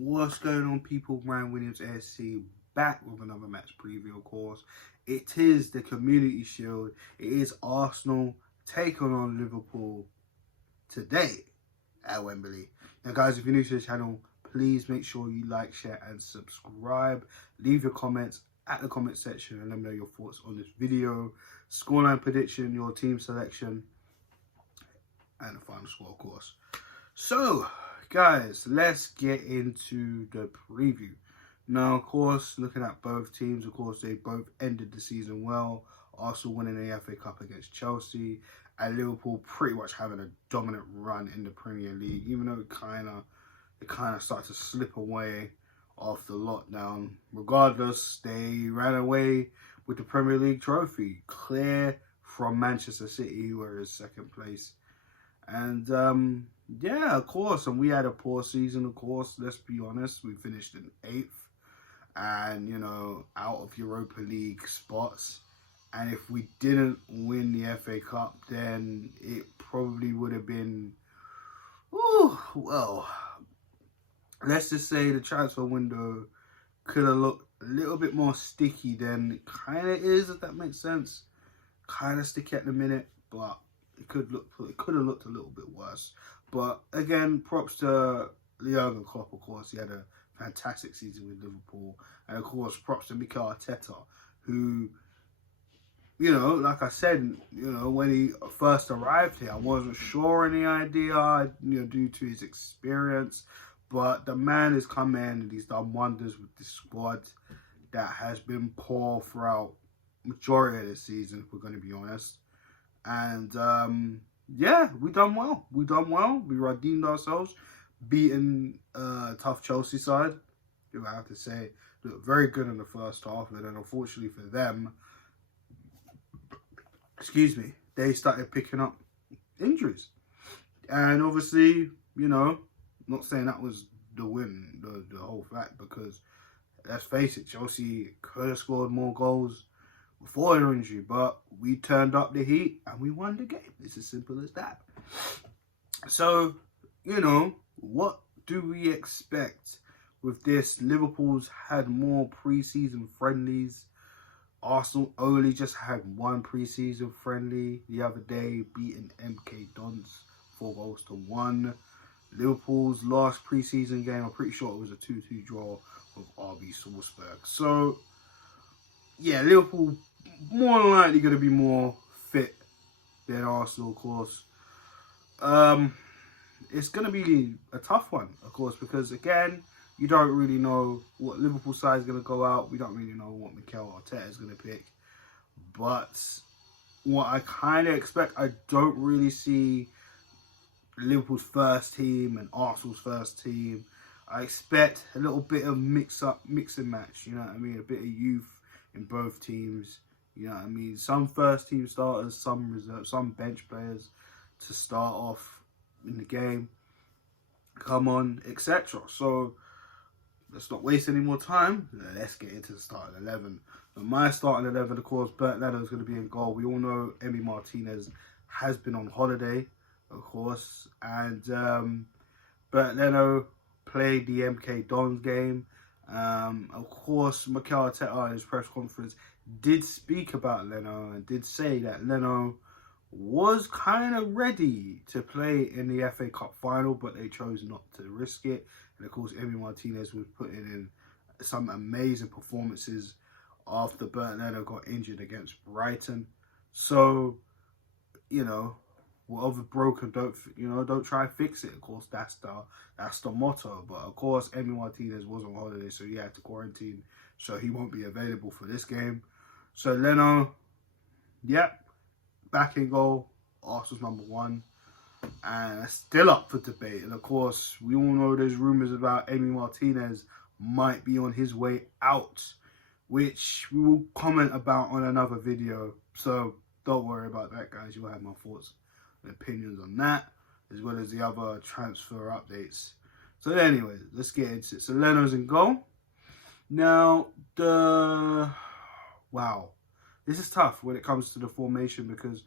What's going on, people? Ryan Williams ASC back with another match preview, of course. It is the Community Shield. It is Arsenal taking on Liverpool today at Wembley. Now, guys, if you're new to the channel, please make sure you like, share, and subscribe. Leave your comments at the comment section and let me know your thoughts on this video. Scoreline prediction, your team selection, and the final score, of course. So, guys, let's get into the preview. Now, of course, looking at both teams, of course, they both ended the season well. Arsenal winning the FA Cup against Chelsea, and Liverpool pretty much having a dominant run in the Premier League, even though it kind of started to slip away after lockdown. Regardless, they ran away with the Premier League trophy, clear from Manchester City, who were in second place. And yeah, of course, and we had a poor season, of course, let's be honest. We finished in 8th and, you know, out of Europa League spots. And if we didn't win the FA Cup, then it probably would have been, well, let's just say the transfer window could have looked a little bit more sticky than it kind of is, if that makes sense. Kind of sticky at the minute, but it could have looked a little bit worse. But again, props to Jurgen Klopp, of course. He had a fantastic season with Liverpool. And of course, props to Mikel Arteta, who, you know, like I said, you know, when he first arrived here, I wasn't sure any idea, you know, due to his experience. But the man has come in and he's done wonders with this squad that has been poor throughout majority of the season, if we're going to be honest. And yeah, we done well. We redeemed ourselves, beating tough Chelsea side, who I have to say looked very good in the first half. And then unfortunately for them, they started picking up injuries. And obviously, you know, not saying that was the win, the whole fact, because let's face it, Chelsea could have scored more goals before the injury, but we turned up the heat and we won the game. It's as simple as that. So, you know, what do we expect with this? Liverpool's had more pre-season friendlies. Arsenal only just had one pre-season friendly the other day, beating MK Dons 4-1. Liverpool's last pre-season game, I'm pretty sure it was a 2-2 draw with RB Salzburg. So, yeah, Liverpool more than likely going to be more fit than Arsenal, of course. It's going to be a tough one, of course, because, again, you don't really know what Liverpool side is going to go out. We don't really know what Mikel Arteta is going to pick. But what I kind of expect, I don't really see Liverpool's first team and Arsenal's first team. I expect a little bit of mix and match, you know what I mean? A bit of youth in both teams, you know what I mean? Some first team starters, some reserves, some bench players to start off in the game, come on, etc. So let's not waste any more time. Let's get into the starting 11. And my starting 11, of course, Bernd Leno is going to be in goal. We all know Emi Martinez has been on holiday, of course, and Bernd Leno played the MK Dons game. Of course, Mikel Arteta in his press conference did speak about Leno and did say that Leno was kind of ready to play in the FA Cup final, but they chose not to risk it. And of course, Emi Martinez was putting in some amazing performances after Bernd Leno got injured against Brighton. So, you know, whatever broken, don't try and fix it. Of course, that's the motto. But of course, Emi Martinez was on holiday, so he had to quarantine, so he won't be available for this game. So Leno, yep, back in goal. Arsenal's number 1, and still up for debate. And of course, we all know there's rumours about Emi Martinez might be on his way out, which we will comment about on another video. So don't worry about that, guys. You'll have my thoughts and opinions on that, as well as the other transfer updates. So anyways, let's get into it. So Leno's in goal. Now, wow, this is tough when it comes to the formation, because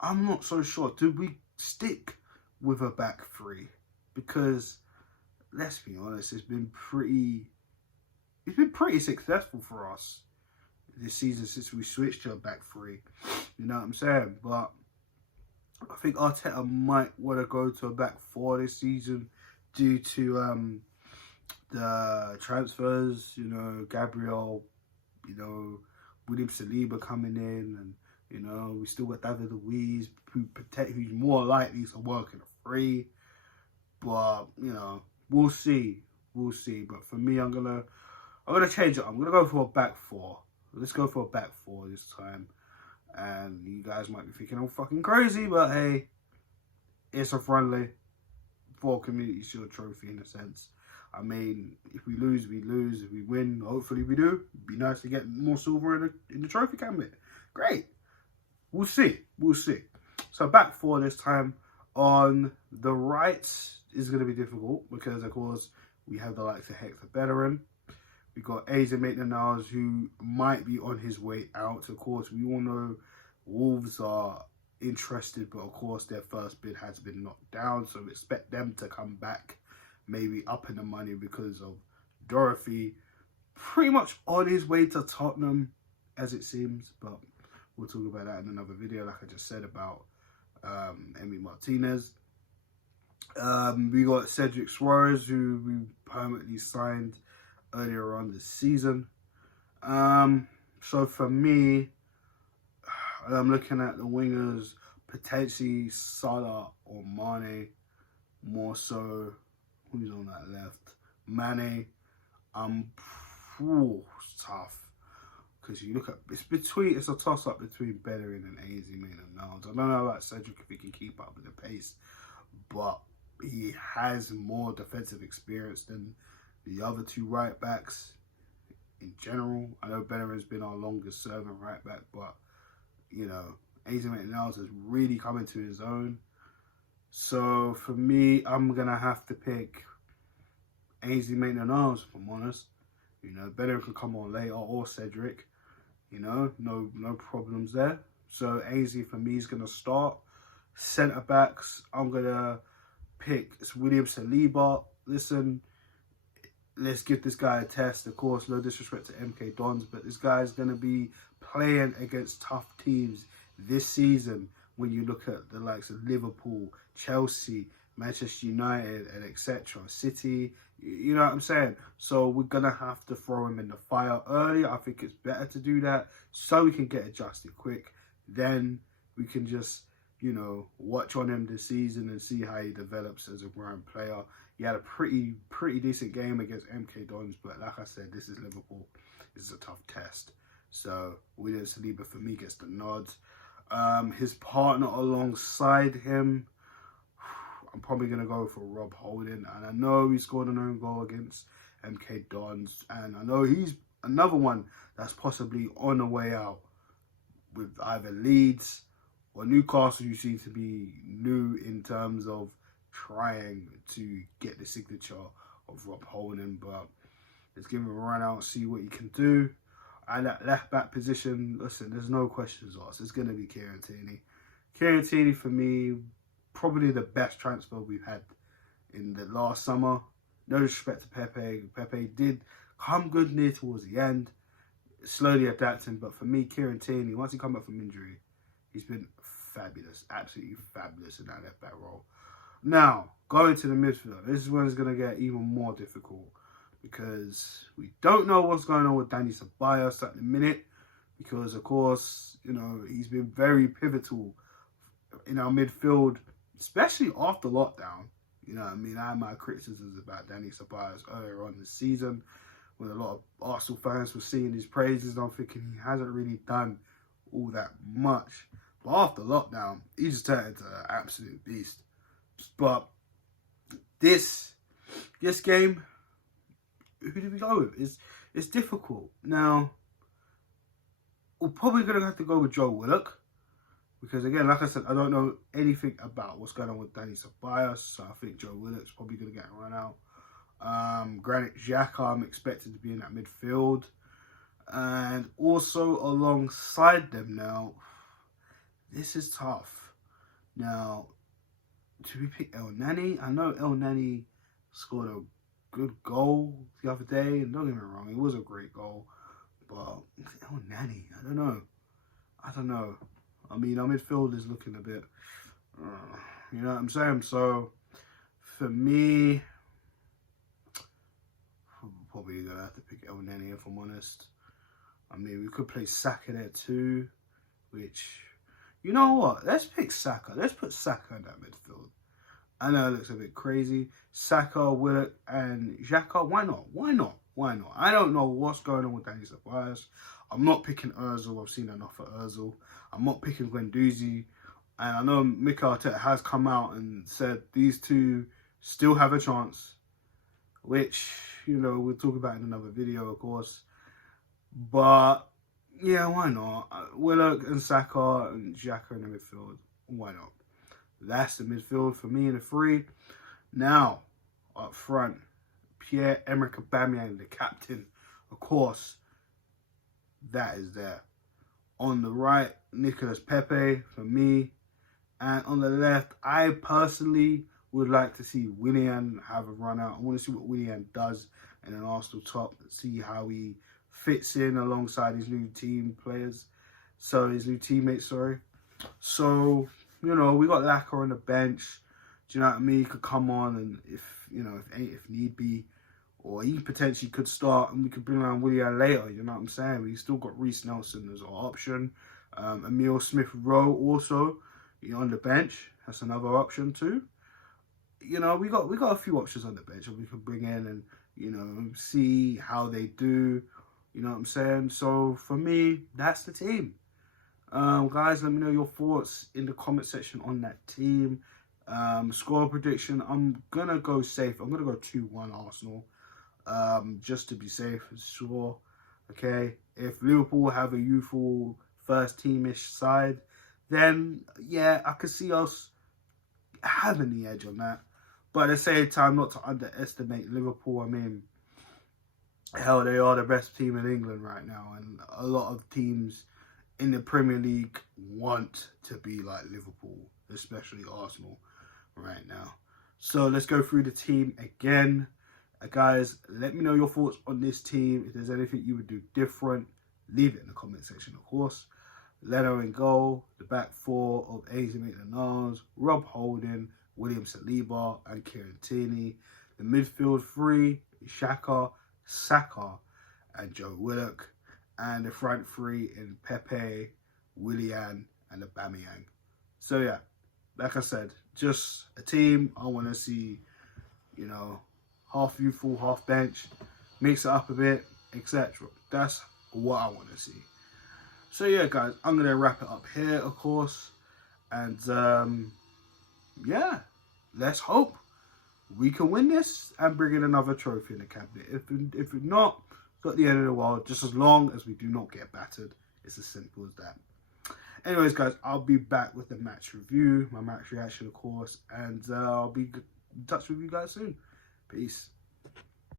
I'm not so sure. Do we stick with a back three? Because let's be honest, it's been pretty successful for us this season since we switched to a back three. You know what I'm saying? But I think Arteta might want to go to a back four this season due to the transfers. You know, Gabriel, you know, William Saliba coming in, and you know, we still got David Luiz, who's more likely to work in a three. But you know, we'll see. But for me, I'm gonna change it. I'm gonna go for a back four. Let's go for a back four this time. And you guys might be thinking I'm fucking crazy, but hey, it's a friendly for Community Shield trophy in a sense. I mean, if we lose, we lose. If we win, hopefully we do. It'd be nice to get more silver in the trophy cabinet. Great. We'll see. So back four this time. On the right is going to be difficult because, of course, we have the likes of Hector Bellerin. We got Eze Maitland-Niles, who might be on his way out. Of course, we all know Wolves are interested, but of course their first bid has been knocked down. So expect them to come back, maybe up in the money because of Dorothy. Pretty much on his way to Tottenham, as it seems. But we'll talk about that in another video, like I just said about Emi Martinez. We got Cedric Suarez, who we permanently signed earlier on this season. So for me, I'm looking at the wingers, potentially Salah or Mane, more so. Who's on that left? Mane. It's tough. Because you look at, it's a toss-up between Bellerin and Eze Maitland-Niles. I don't know about Cedric if he can keep up with the pace, but he has more defensive experience than the other two right backs in general. I know Bellerin's been our longest serving right back, but you know, Eze Maitland-Niles has really come into his own. So for me, I'm gonna have to pick Eze Maitland-Niles, if I'm honest. You know, Bellerin can come on later, or Cedric. You know, no problems there. So Eze for me is gonna start. Centre backs, I'm gonna pick William Saliba. Listen, let's give this guy a test. Of course, no disrespect to MK Dons, but this guy is gonna be playing against tough teams this season. When you look at the likes of Liverpool, Chelsea, Manchester United, and etc. City, you know what I'm saying? So we're going to have to throw him in the fire early. I think it's better to do that so we can get adjusted quick. Then we can just, you know, watch on him this season and see how he develops as a growing player. He had a pretty decent game against MK Dons, but like I said, this is Liverpool. This is a tough test. So William Saliba for me gets the nods. His partner alongside him, I'm probably going to go for Rob Holding. And I know he scored an own goal against MK Dons. And I know he's another one that's possibly on the way out with either Leeds or Newcastle, who seem to be new in terms of trying to get the signature of Rob Holding. But let's give him a run out, see what he can do. And that left back position, listen, there's no questions asked. It's going to be Kieran Tierney. Kieran Tierney, for me, probably the best transfer we've had in the last summer. No disrespect to Pepe. Pepe did come good near towards the end, slowly adapting. But for me, Kieran Tierney, once he come back from injury, he's been fabulous, absolutely fabulous in that left back role. Now, going to the midfield, this is when it's going to get even more difficult because we don't know what's going on with Dani Ceballos at the minute because, of course, you know, he's been very pivotal in our midfield, especially after lockdown. You know what I mean? I had my criticisms about Dani Ceballos earlier on this season when a lot of Arsenal fans were singing his praises. I'm thinking he hasn't really done all that much. But after lockdown, he just turned into an absolute beast. But this game, who do we go with? It's difficult. Now, we're probably going to have to go with Joe Willock. Because again, like I said, I don't know anything about what's going on with Dani Ceballos. So I think Joe Willock's probably going to get a run out. Granit Xhaka, I'm expected to be in that midfield. And also alongside them now, this is tough. Now, do we pick El Nani? I know El Nani scored a good goal the other day, and don't get me wrong, it was a great goal. But El Nani, I don't know. I mean, our midfield is looking a bit, you know what I'm saying? So for me, I'm probably gonna have to pick El Nani if I'm honest. I mean, we could play Saka there too, which, you know what? Let's pick Saka. Let's put Saka in that midfield. I know it looks a bit crazy. Saka, Willock, and Xhaka. Why not? Why not? Why not? I don't know what's going on with Danny Ceballos. I'm not picking Ozil. I've seen enough of Ozil. I'm not picking Guendouzi. And I know Mikel Arteta has come out and said these two still have a chance, which, you know, we'll talk about in another video, of course. But, yeah, why not? Willock and Saka and Xhaka in the midfield. Why not? That's the midfield for me in the three. Now, up front, Pierre-Emerick Aubameyang, the captain, of course, that is there. On the right, Nicolas Pepe for me. And on the left, I personally would like to see Willian have a run out. I want to see what Willian does in an Arsenal top, see how he fits in alongside his new team players. So, his new teammates, sorry. So, you know, we got Laka on the bench. Do you know what I mean? He could come on and if need be, or he potentially could start and we could bring around Willian later. You know what I'm saying? We still got Reece Nelson as our option. Emile Smith-Rowe also, on the bench. That's another option too. You know, we got a few options on the bench that we can bring in and, you know, see how they do. You know what I'm saying? So for me, that's the team. Guys, let me know your thoughts in the comment section on that team. Score prediction, I'm going to go safe. I'm going to go 2-1 Arsenal. Just to be safe, sure. Okay, if Liverpool have a youthful first teamish side, then yeah, I could see us having the edge on that. But at the same time, not to underestimate Liverpool. I mean, hell, they are the best team in England right now, and a lot of teams in the Premier League want to be like Liverpool, especially Arsenal right now. So let's go through the team again. Guys, let me know your thoughts on this team. If there's anything you would do different, leave it in the comment section, of course. Leno in goal, the back four of Ainsley Maitland-Niles, Rob Holding, William Saliba, and Kieran Tierney. The midfield three, Xhaka, Saka, and Joe Willock. And the front three in Pepe, Willian, and Aubameyang. So yeah, like I said, just a team I want to see, you know, half youthful, half bench, mix it up a bit, etc. That's what I want to see. So yeah, guys, I'm going to wrap it up here, of course. And yeah, let's hope we can win this and bring in another trophy in the cabinet. If not, it's not the end of the world, just as long as we do not get battered. It's as simple as that. Anyways, guys, I'll be back with the match review, my match reaction, of course. And I'll be in touch with you guys soon. Peace.